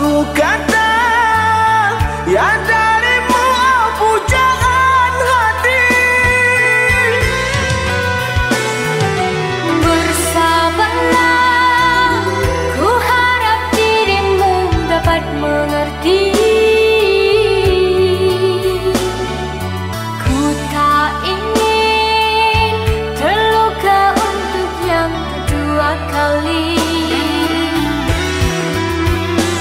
satu kata, ya darimu oh pujaan hati. Bersabarlah, ku harap dirimu dapat mengerti. Ku tak ingin terluka untuk yang kedua kali.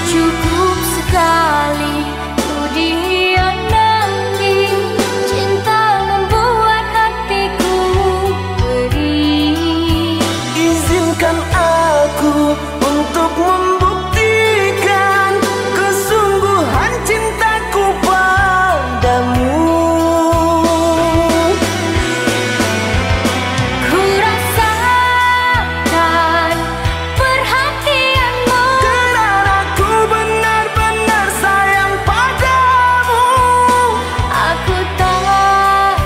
Cukup sekali ku dihianati, cinta membuat hatiku perih. Izinkan aku untuk membuktikan kesungguhan cintaku padamu. Ku rasakan perhatianmu, Karena aku benar-benar sayang padamu. aku takut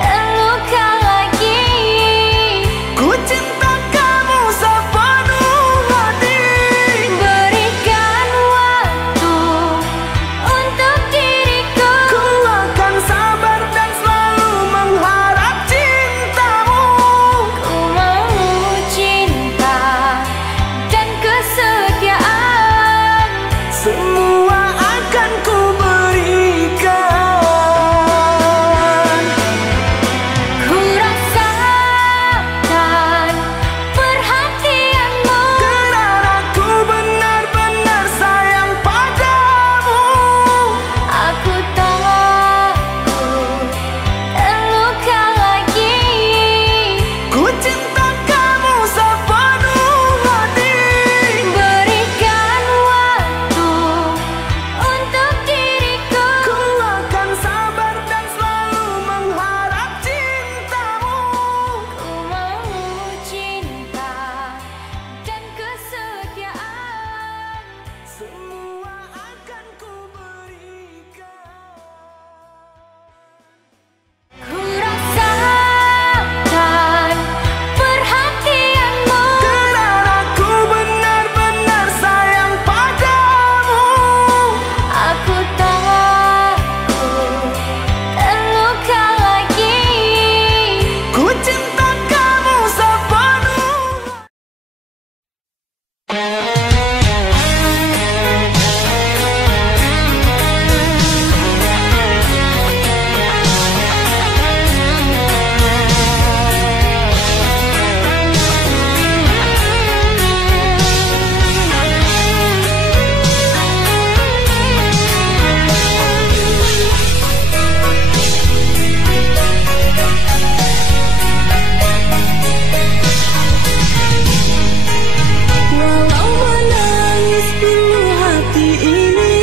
terluka lagi. Ku cinta kamu sepenuh hati. Berikan waktu untuk diriku, Ku akan sabar dan selalu mengharap cintamu. ku mau cinta dan kesetiaan. Semua akan ku berikan. Ku rasakan perhatianmu, Karena aku benar-benar sayang padamu. aku takut terluka lagi. Ku cinta kamu sepenuh hati. Berikan waktu untuk diriku, Ku akan sabar dan selalu mengharap cintamu. ku mau cinta dan kesetiaan. Semua akan ku berikan. Ku rasakan perhatianmu, Karena aku benar-benar sayang padamu. aku takut terluka lagi. Ku cinta kamu sepenuh. Walau menangis dulu hati ini,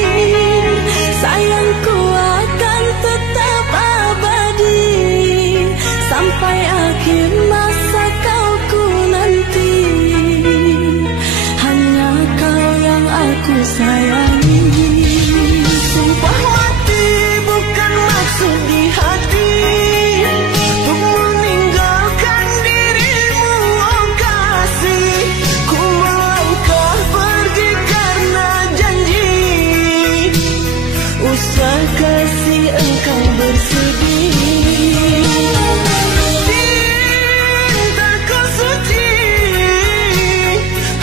sayangku akan tetap abadi sampai akhir masa kau ku nanti. Hanya kau yang aku sayangi. Sumpah mati bukan maksud di hati, untuk meninggalkan dirimu oh kasih. Ku melangkah pergi karena janji, usah kasih engkau bersedih. Cintaku suci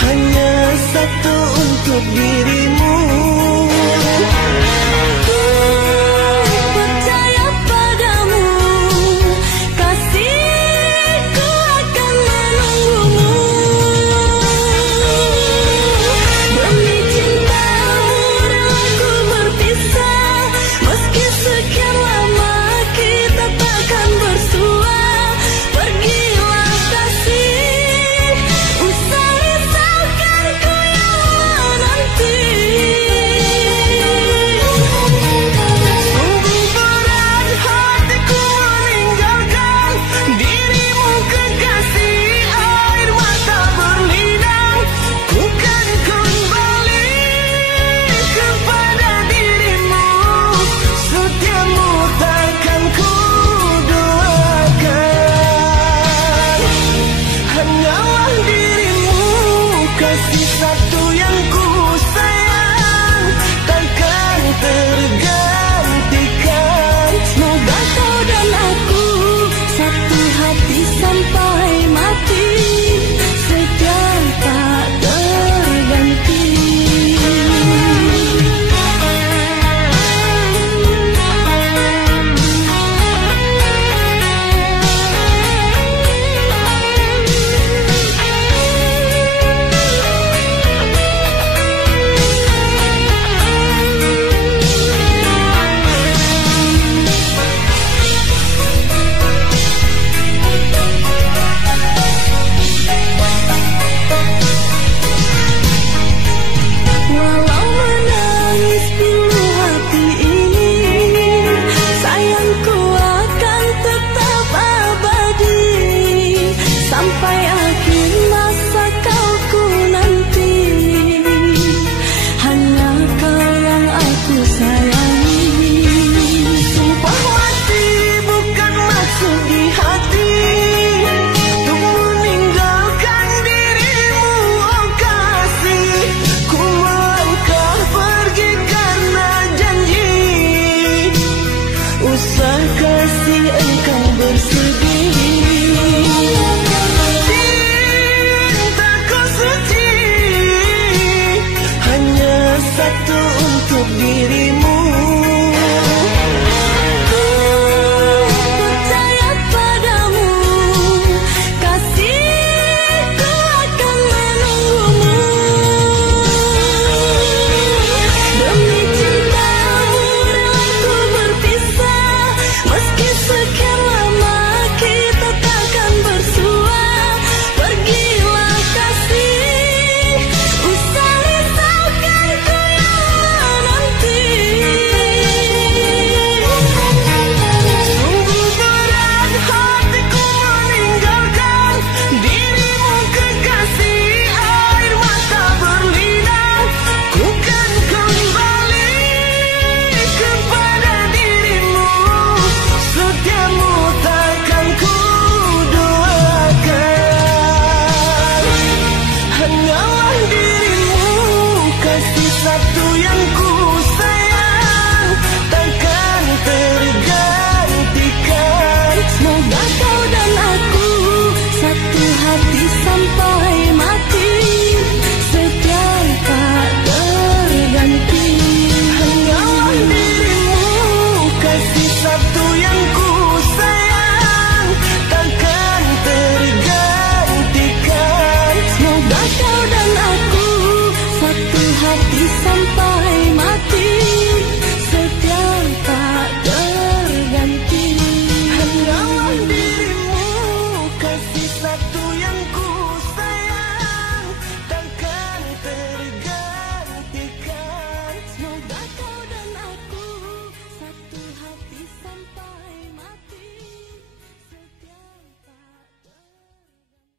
hanya satu untuk dirimu. Percaya padamu yang ku sayang takkan tergantikan. Semoga kau dan aku satu hati sampai mati, setia tak terganti. Hanyalah dirimu kasih satu yang ku sayang takkan tergantikan. Semoga kau dan aku satu hati sampai mati, setia tak terganti. Hanyalah dirimu kasih satu yang ku sayang takkan tergantikan. Semoga kau dan aku satu hati sampai mati, setia tak terganti.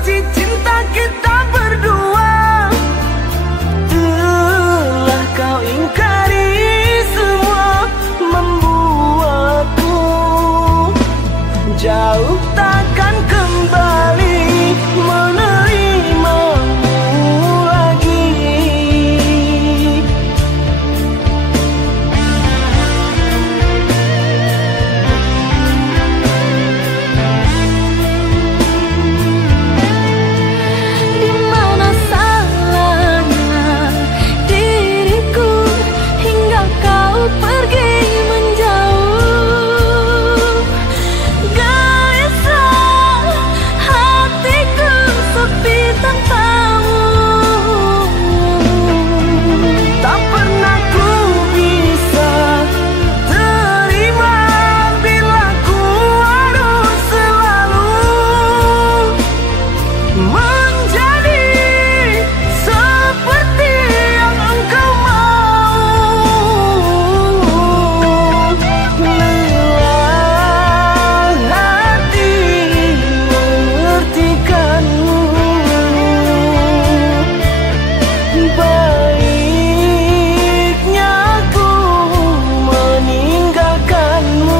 suci cinta kita berdua. Telah kau ingkari semua, membuatku jauh takkan kembali menerimamu lagi. Di mana salahnya diriku hingga kau pergi menjauh? Gelisah hatiku sepi tanpamu. Tak pernah ku bisa terima bila ku harus selalu menjadi seperti yang engkau mau. Lelah hati mengertikanmu, baiknya ku meninggalkanmu.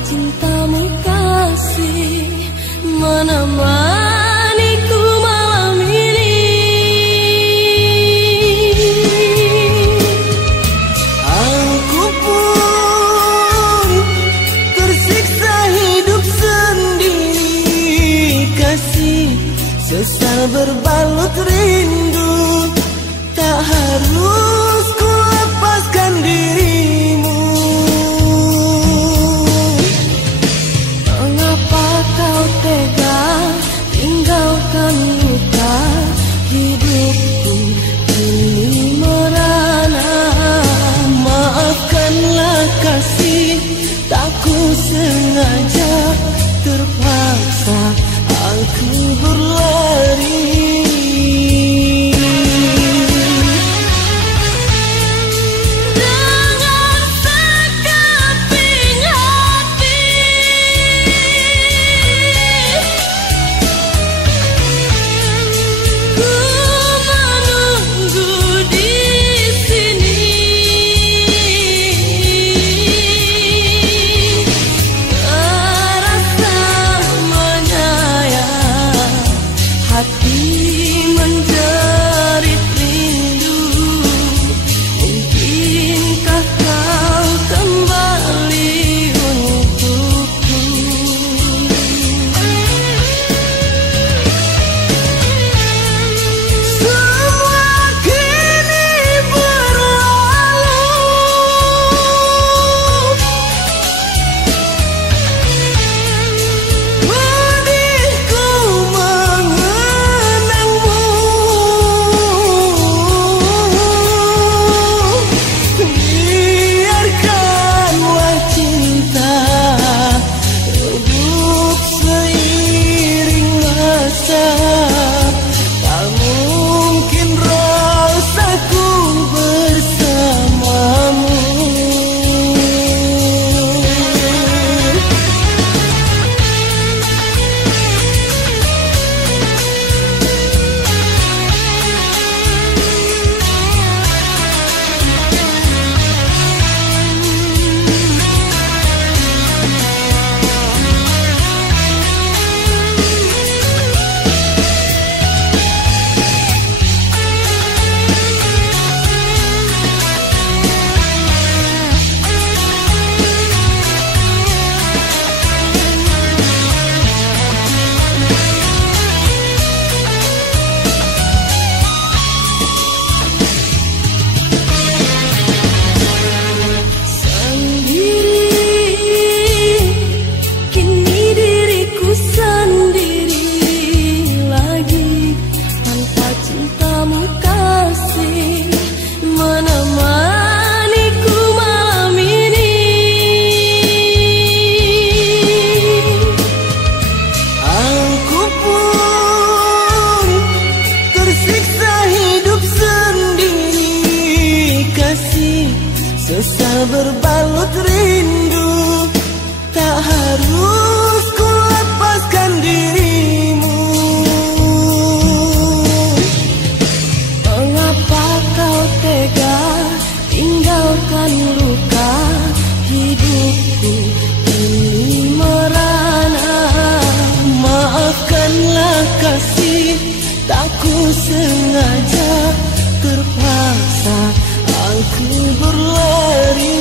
Cintamu kasih menemaniku malam ini. Aku pun tersiksa hidup sendiri, kasih sesal berbalut rindu. Tak harus ku lepaskan dirimu. Kau tega tinggalkan luka hidupku ini merana. Maafkanlah kasih, tak ku sengaja, terpaksa aku berlari. Pedihku mengenangmu. sesal berbalut rindu. Tak harus ku lepaskan dirimu. Mengapa kau tega tinggalkan luka? Hidupku ini merana. Maafkanlah kasih, tak ku sengaja, terpaksa aku berlari.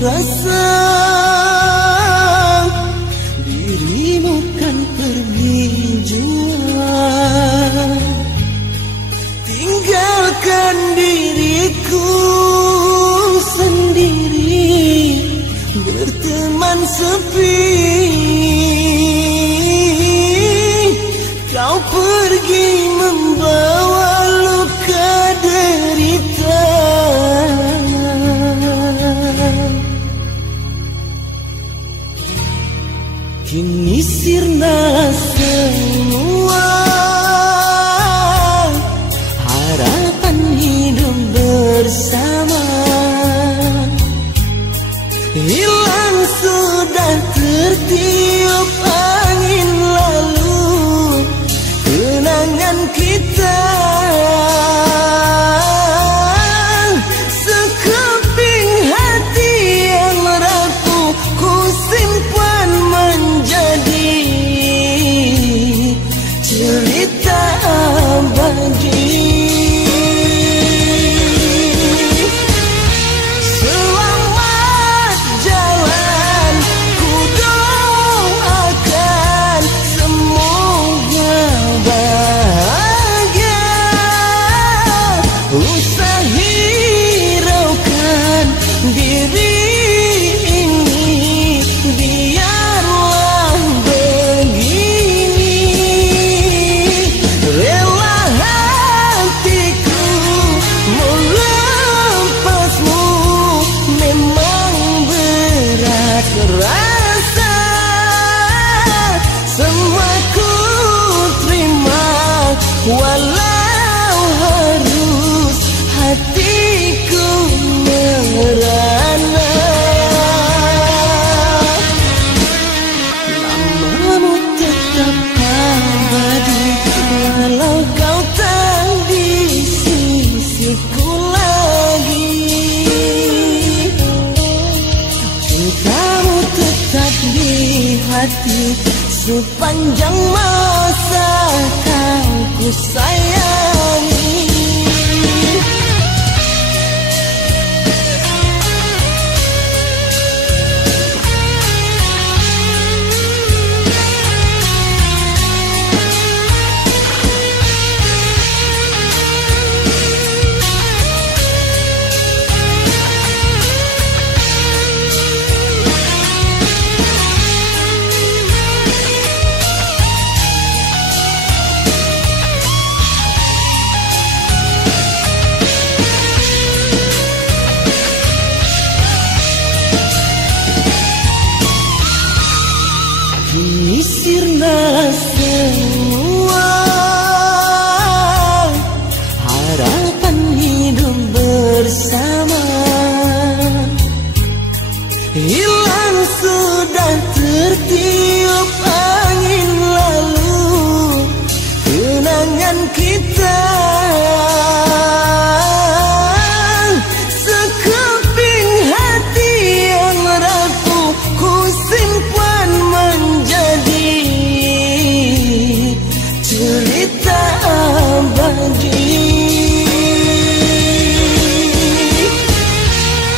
rasa dirimu kan pergi jua, tinggalkan diriku sendiri berteman sepi. Kau pergi membawa luka derita, kini sirna semua harapan hidup bersama. Hilang sudah tertiup angin lalu kenangan kita. Sekeping hati yang rapuh ku simpan menjadi cerita abadi. Selamat jalan ku doakan, semoga bahagia. Usah hiraukan diri ini, biarlah begini. Rela hatiku melepasmu, memang berat rasa. Semua ku terima walau harus hatiku merana. Namamu tetap abadi walau kau tak di sisiku lagi. Cintamu tetap di hati sepanjang masa kau ku sayangi. Kini sirna semua harapan hidup bersama. Hilang sudah tertiup angin lalu kenangan kita. Sekeping hati yang rapuh ku simpan menjadi cerita abadi.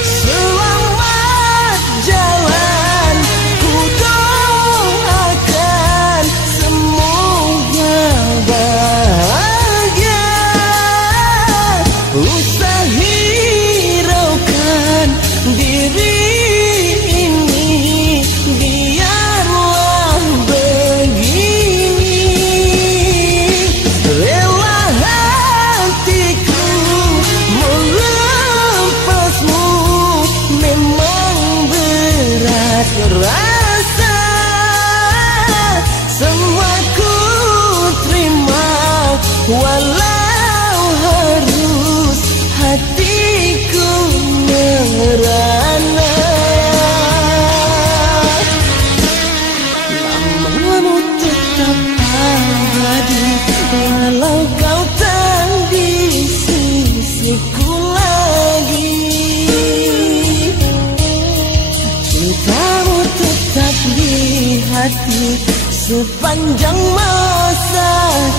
Selamat jalan ku doakan, semoga bahagia. Usah hiraukan diri ini, biarlah begini. Rela hatiku melepasmu, memang berat rasa. Semua ku terima walau harus hatiku merana. Namamu tetap abadi walau kau tak di sisiku lagi. Cintamu tetap di hati sepanjang masa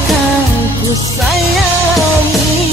kau ku sayangi.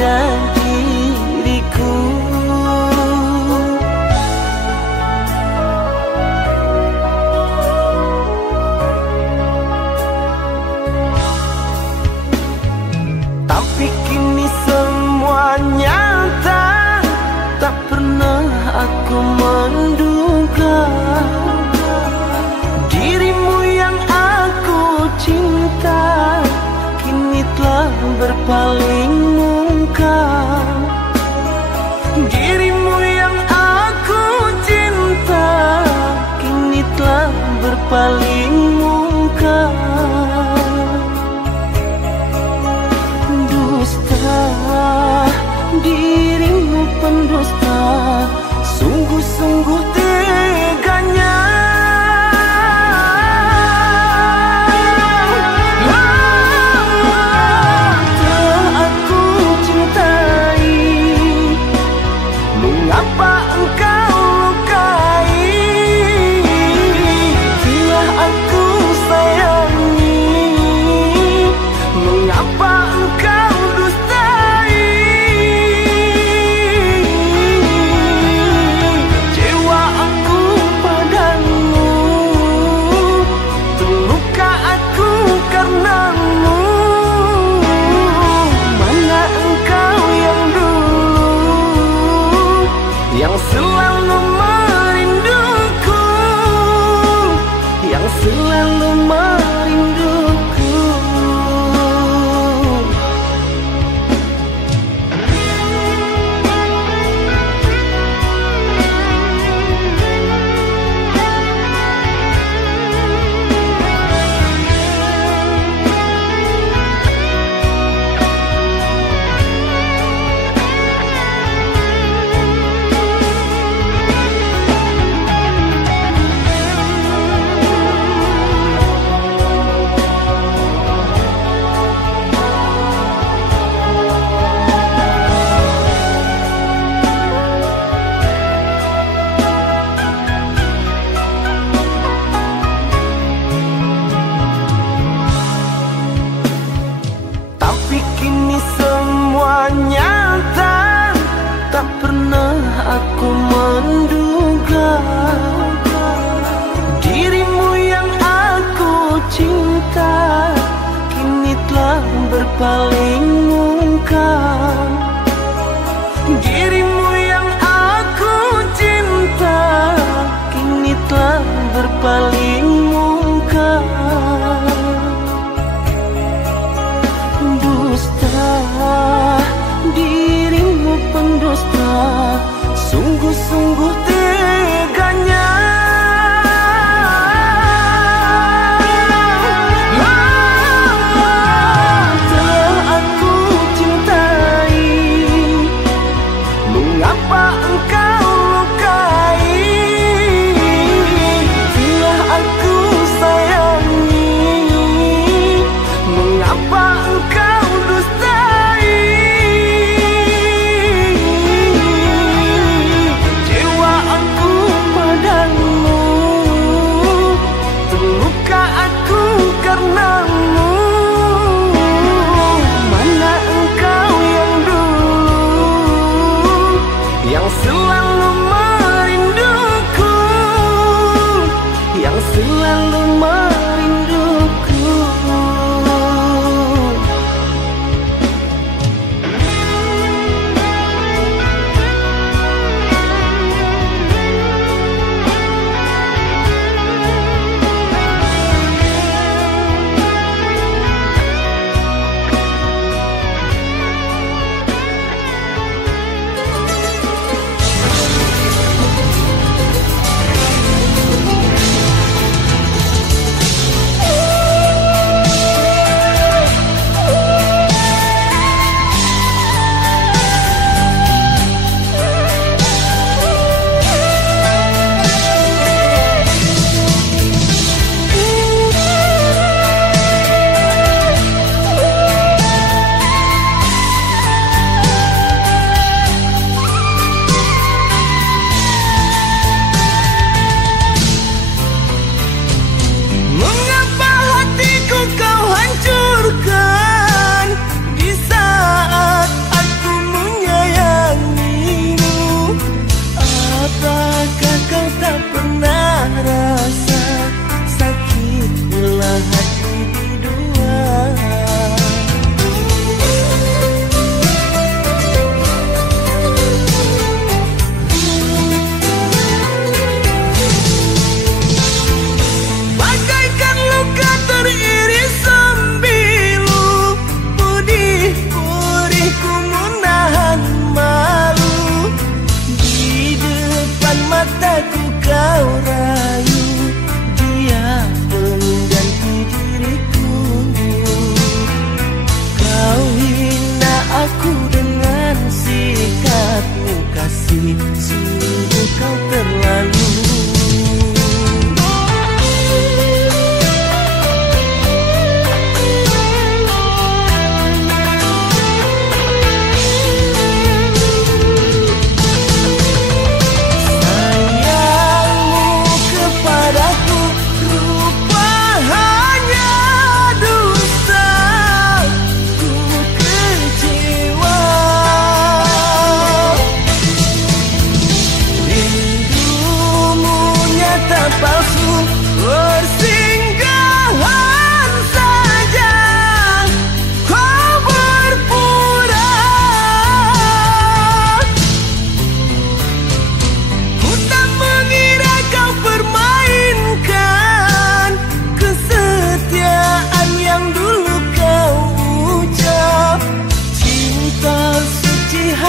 pada diriku. Tapi kini semua nyata, tak pernah aku menduga dirimu yang aku cinta kini telah berpaling muka. Dirimu yang aku cinta kini telah berpaling muka. Dusta, dirimu pendusta, sungguh-sungguh teganya. Telah aku cintai,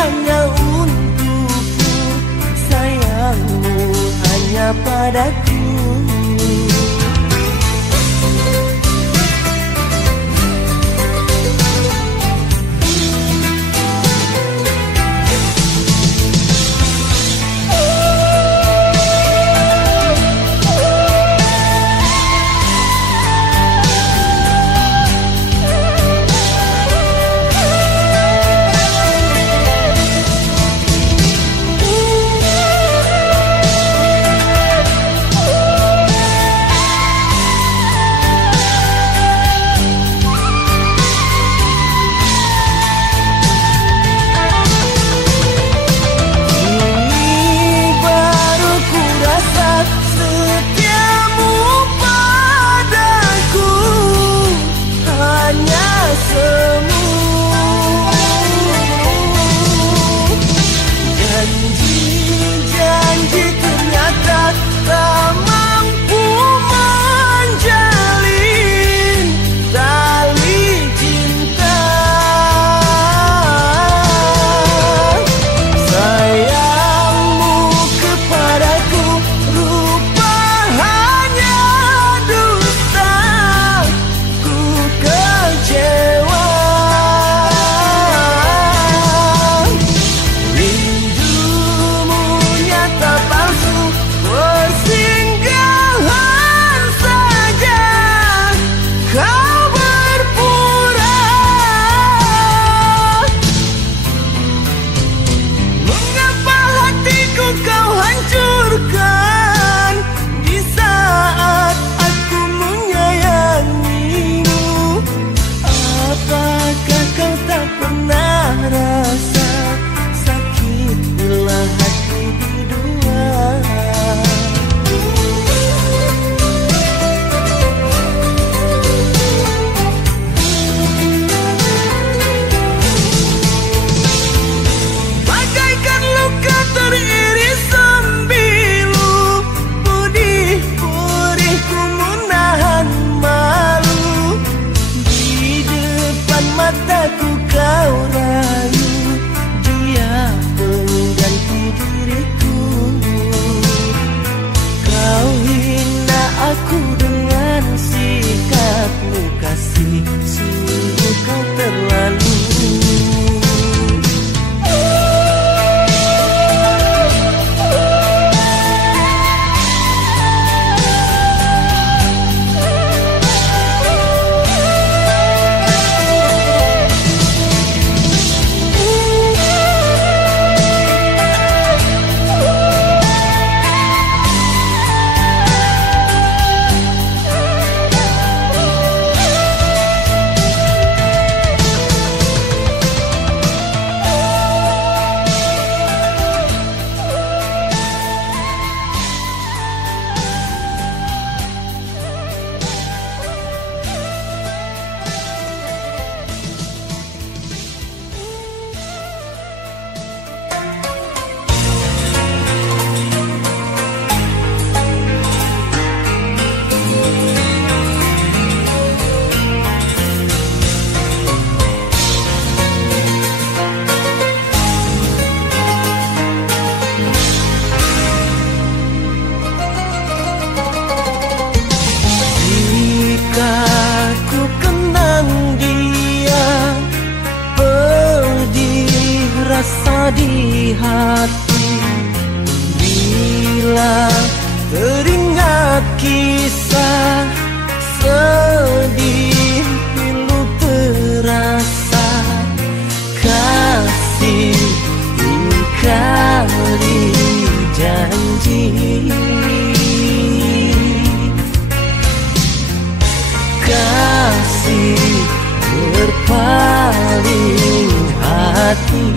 hanya untukku, sayangmu hanya padaku. Di hati bila teringat kisah sedih, pilu terasa kasih ingkari janji, kasih berpaling hati.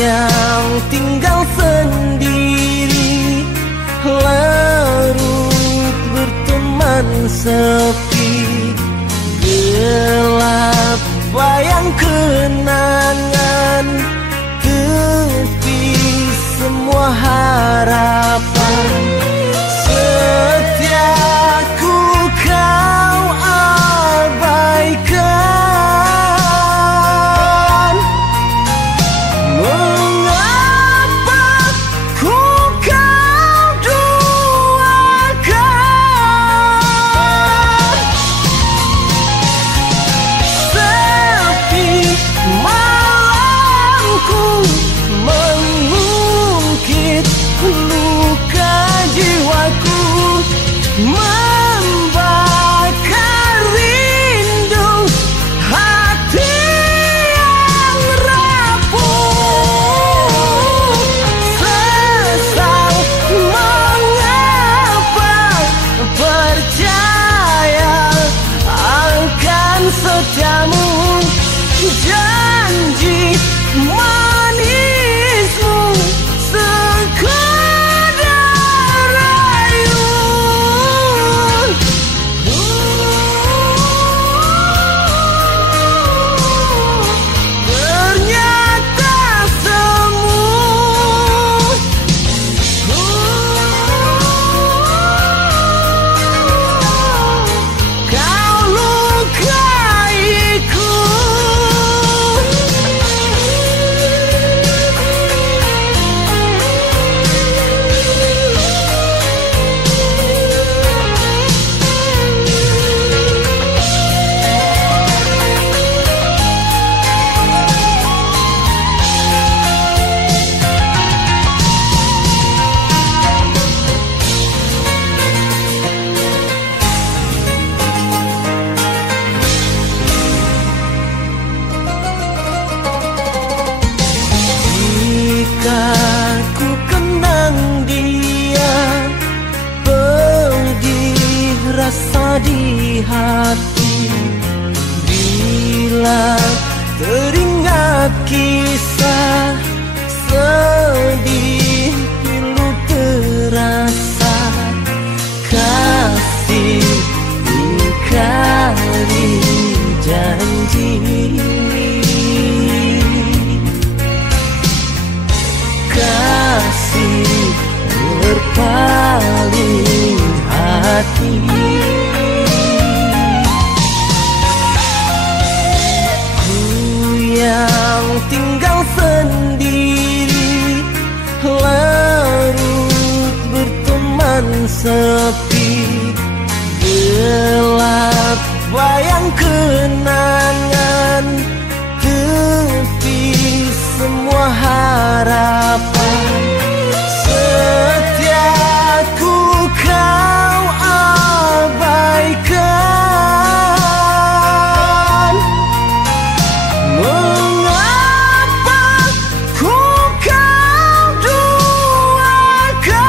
Yang tinggal sendiri, larut berteman sepi, gelap bayang kenangan, tepi semua harapan. Setiaku kau abaikan. kisah sedih pilu terasa, kasih ingkari janji, kasih berpaling hati. Yang tinggal sendiri, larut berteman sepi, gelap bayang kenangan, tepi semua harapan. Setiaku kau abaikan, mengapa ku kau duakan?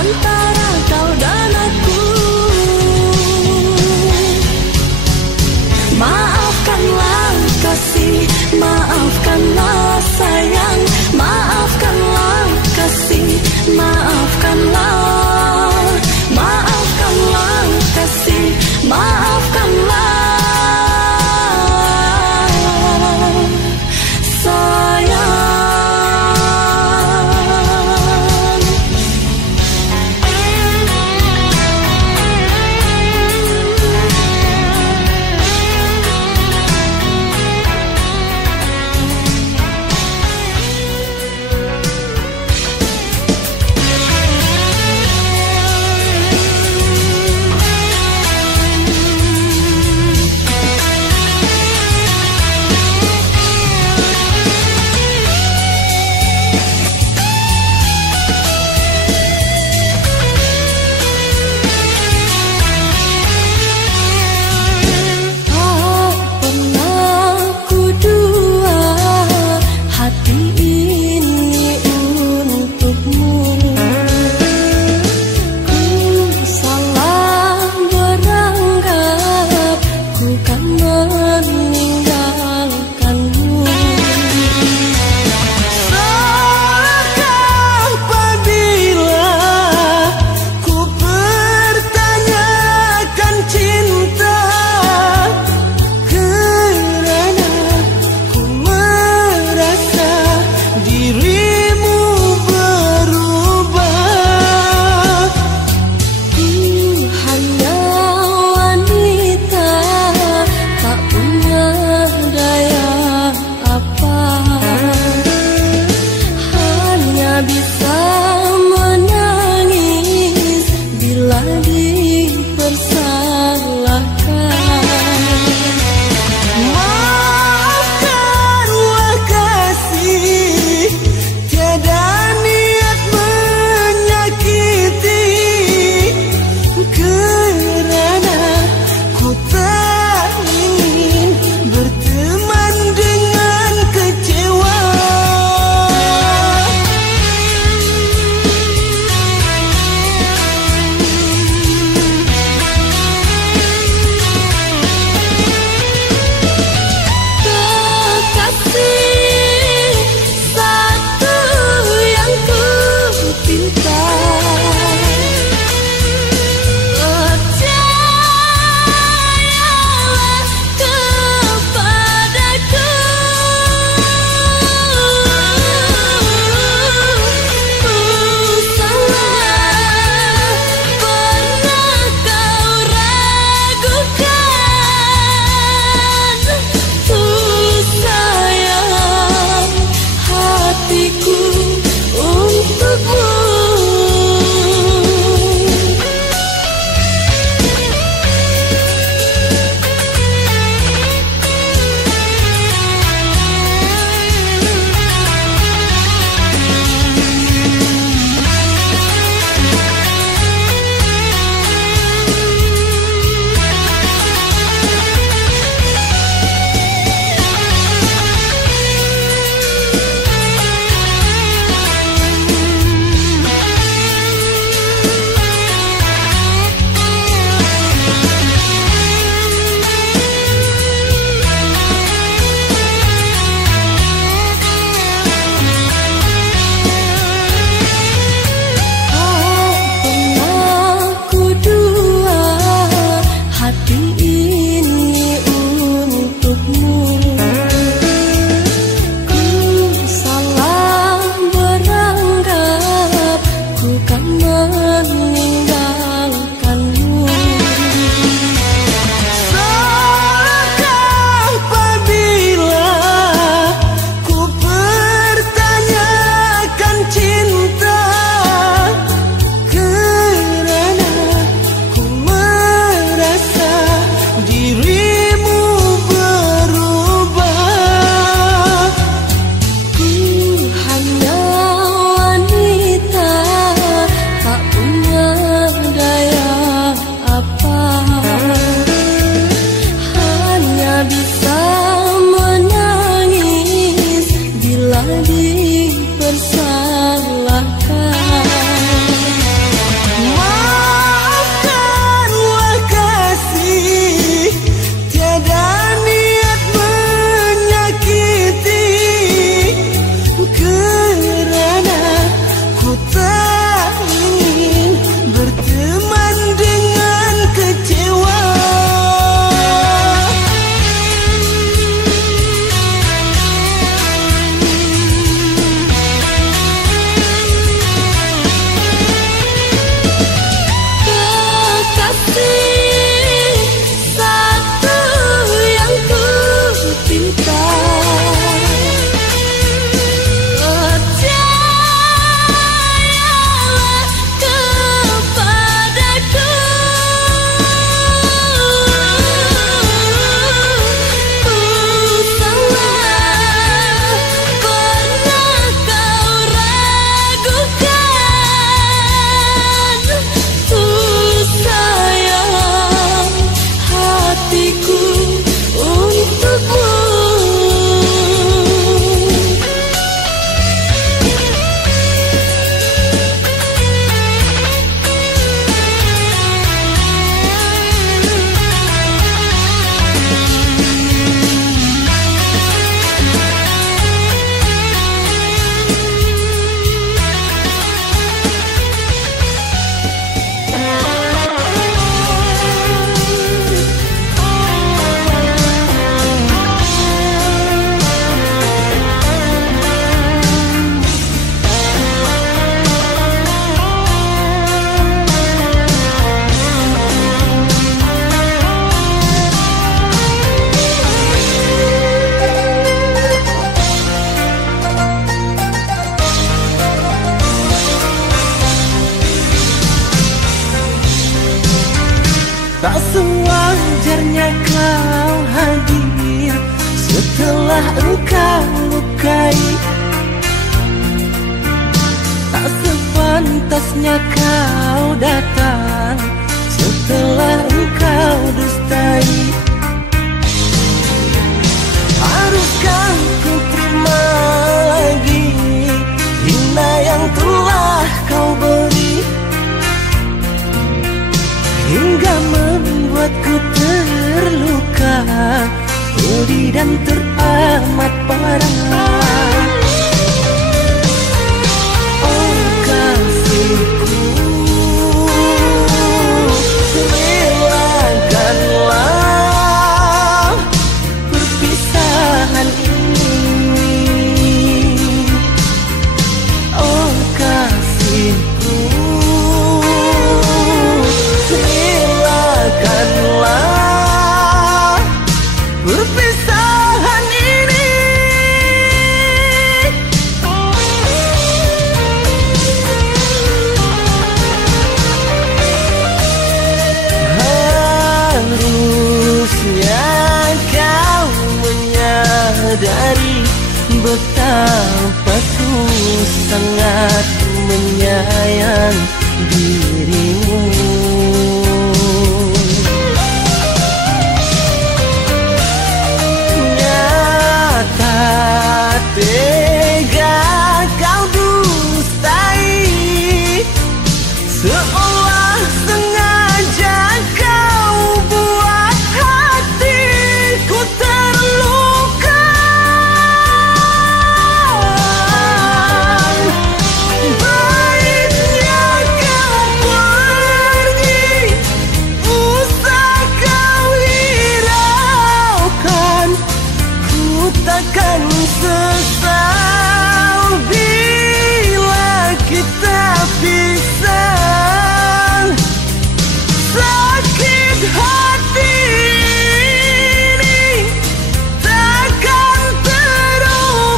antara kau dan aku. Maafkanlah kasih, maafkanlah sayang, maafkanlah kasih, maafkanlah, maafkanlah kasih, maafkanlah sayang. Tak sewajarnya kau hadir setelah engkau lukai. Tak sepantasnya kau datang setelah engkau dustai. Haruskah ku terima lagi hina yang telah kau beri, hingga membuatku terluka, pedih dan teramat parah. Oh kasihku, relakanlah perpisahan ini. Oh kasihku, relakanlah perpisahan ini. Harusnya kau menyadari betapa ku sangat menyayang dirimu. Nyata tega kau dustai, seolah sengaja kau buat hatiku terluka. Baiknya kau pergi, usah kau hiraukan. Ku takkan sesal bila kita pisah. Sakit hati ini takkan terobati,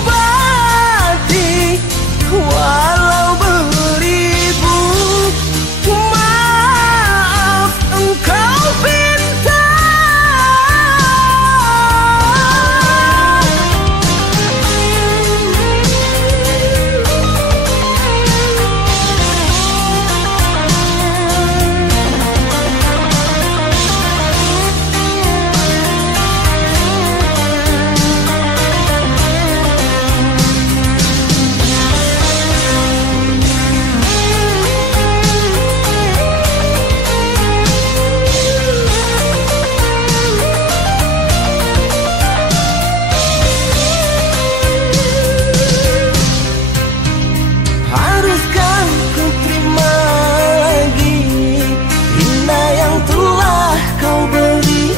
walau beribu maaf engkau pinta. Haruskah ku terima lagi hina yang telah kau beri,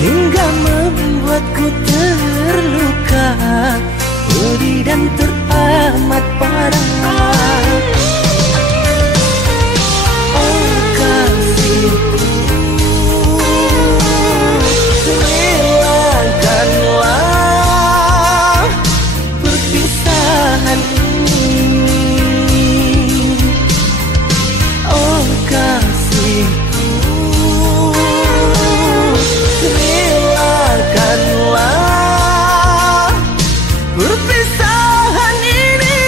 hingga membuatku terluka, pedih dan teramat parah. Oh kasihku, relakanlah perpisahan ini. Oh kasihku, relakanlah perpisahan ini.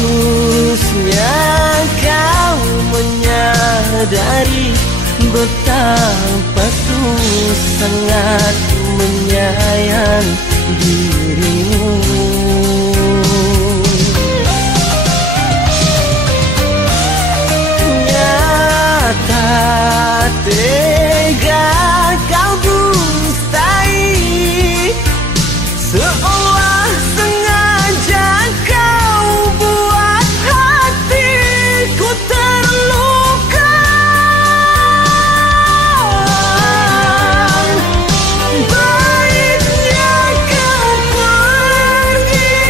Harusnya kau menyadari betapa ku sangat menyayang dirimu. Nyata tega kau dustai, seolah sengaja kau buat hatiku terluka. Baiknya kau pergi,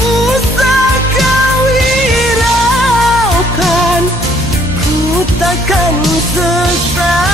usah kau hiraukan. Ku takkan sesal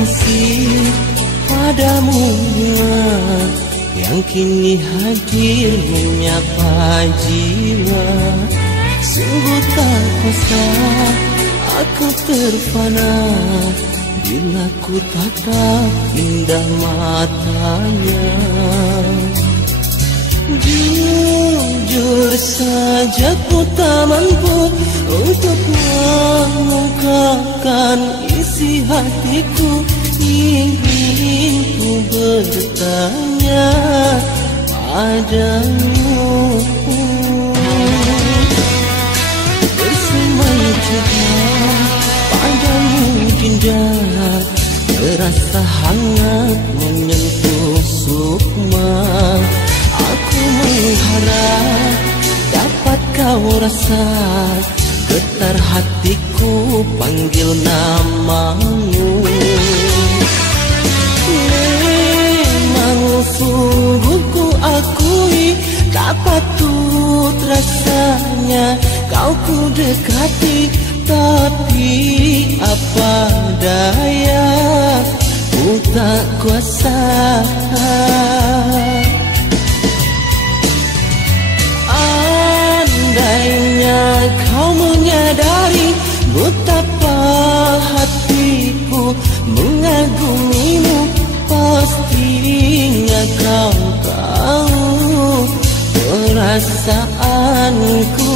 kasih padamu yang kini hadir menyapa jiwa. Sungguh tak kuasa aku terfana bila ku tatap indah matanya. Jujur saja ku tak mampu untuk mengungkapkan isi hatiku. Ingin ku bertanya padamu, bersemai juga padamu Dinda, terasa hangat menyentuh sukma. Aku mengharap dapat kau rasa getar hatiku panggil namamu. Memang sungguh ku akui tak patut rasanya kau ku dekati, tapi apa daya ku tak kuasa. Andainya kau menyadari betapa hatiku mengagumimu, pastinya kau tahu perasaanku.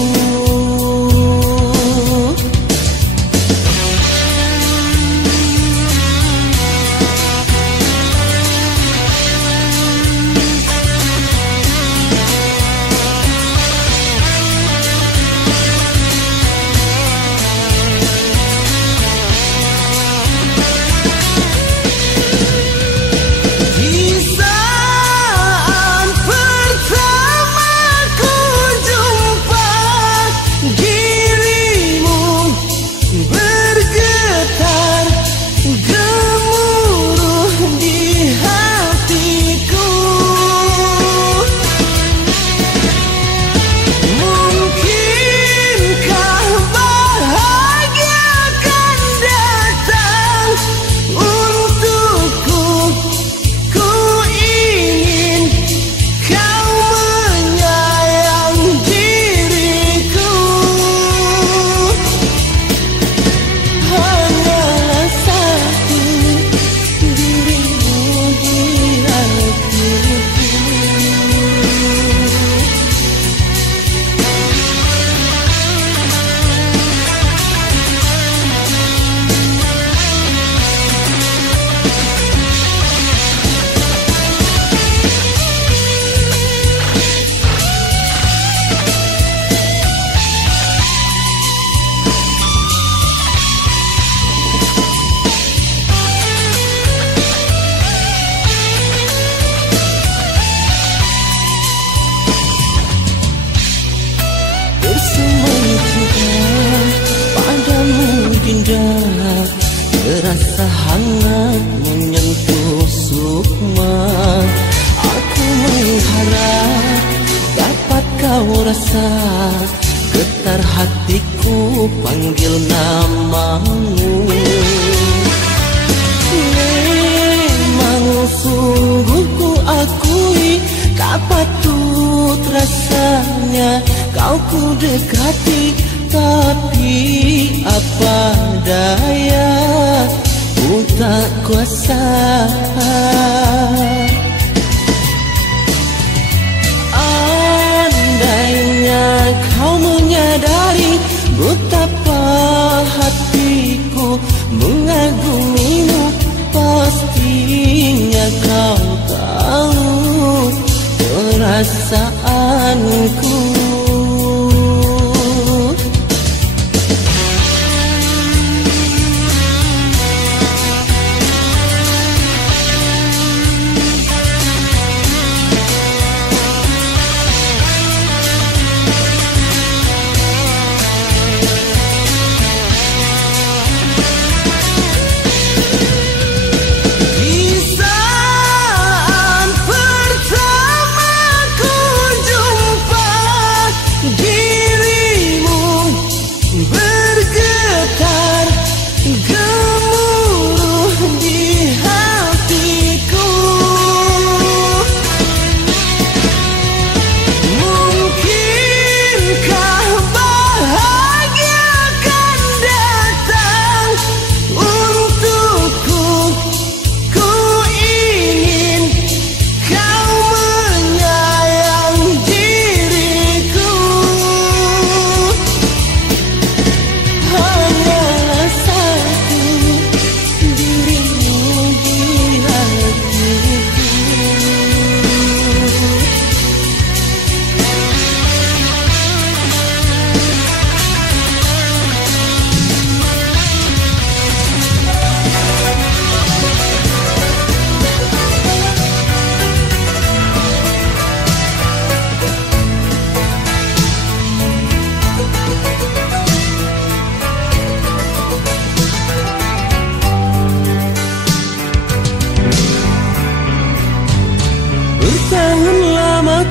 Terasa hangat menyentuh sukma. Aku mengharap dapat kau rasa getar hatiku panggil namamu. Memang sungguh ku akui tak patut rasanya kau ku dekati, tapi apa daya ku tak kuasa. Andainya kau menyadari betapa hatiku mengagumimu, pastinya kau tahu perasaanku.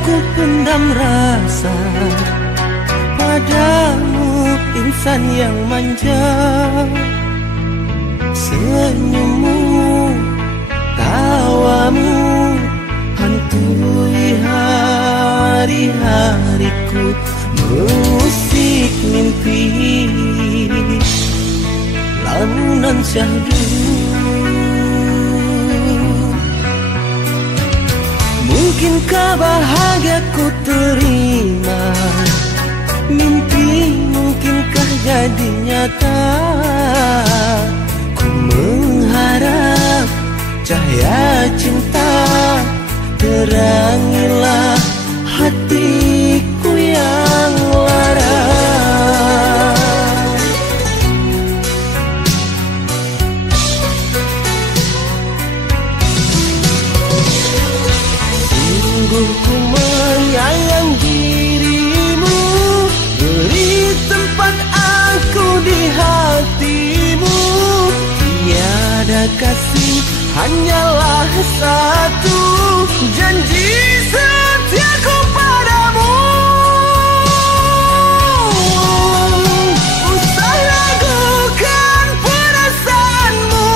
ku pendam rasa padamu, insan yang manja. Senyummu, tawamu hantui hari-hariku, musik mimpi lamunan syahdu. Mungkinkah bahagia ku terima mimpi, mungkinkah jadi nyata? Ku mengharap cahaya cinta terangilah hatiku yang lara. Sungguh ku menyayang dirimu, beri tempat aku di hatimu. Tiada kasih, hanyalah satu janji setiaku padamu. Usah ragukan perasaanmu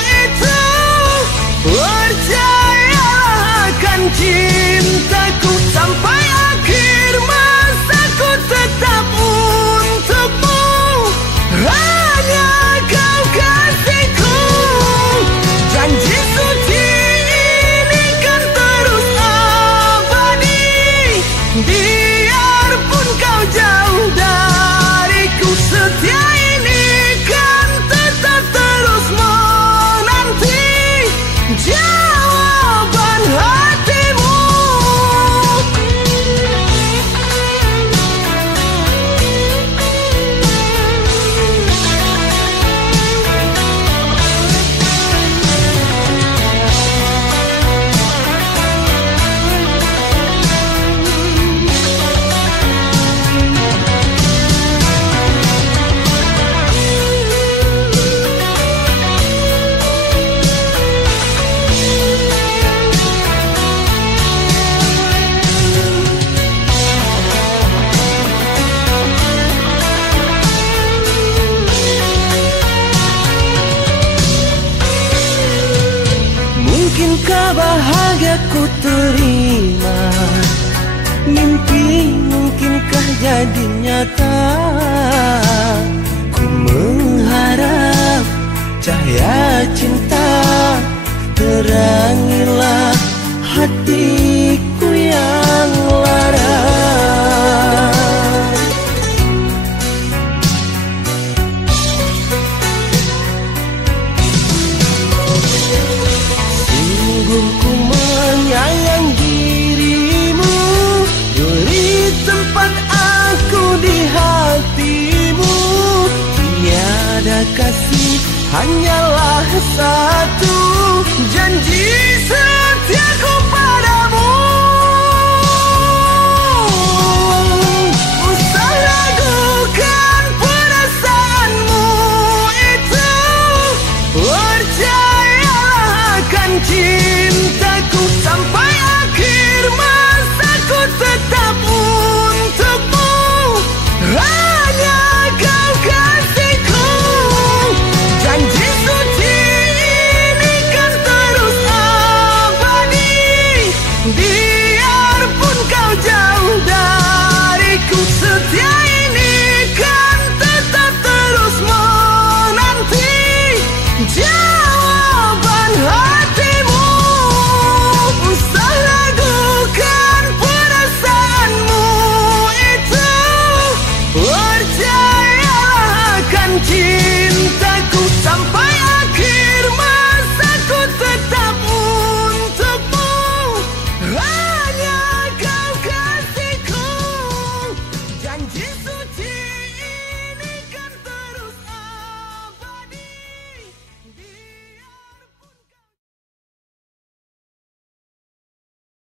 itu, percayalah akan cintaku sampai akhir masaku tetap untukmu. Hanya kau kasihku, janji suci ini kan terus abadi. Biarpun kau jauh dariku, setia ini kan tetap terus menanti jawaban hatimu. Mungkinkah bahagia ku terima mimpi, mungkinkah jadi nyata? Ku mengharap cahaya cinta terangilah hatiku yang lara. Ku menyayang dirimu, beri tempat aku di hatimu. Tiada kasih, hanyalah satu janji setiaku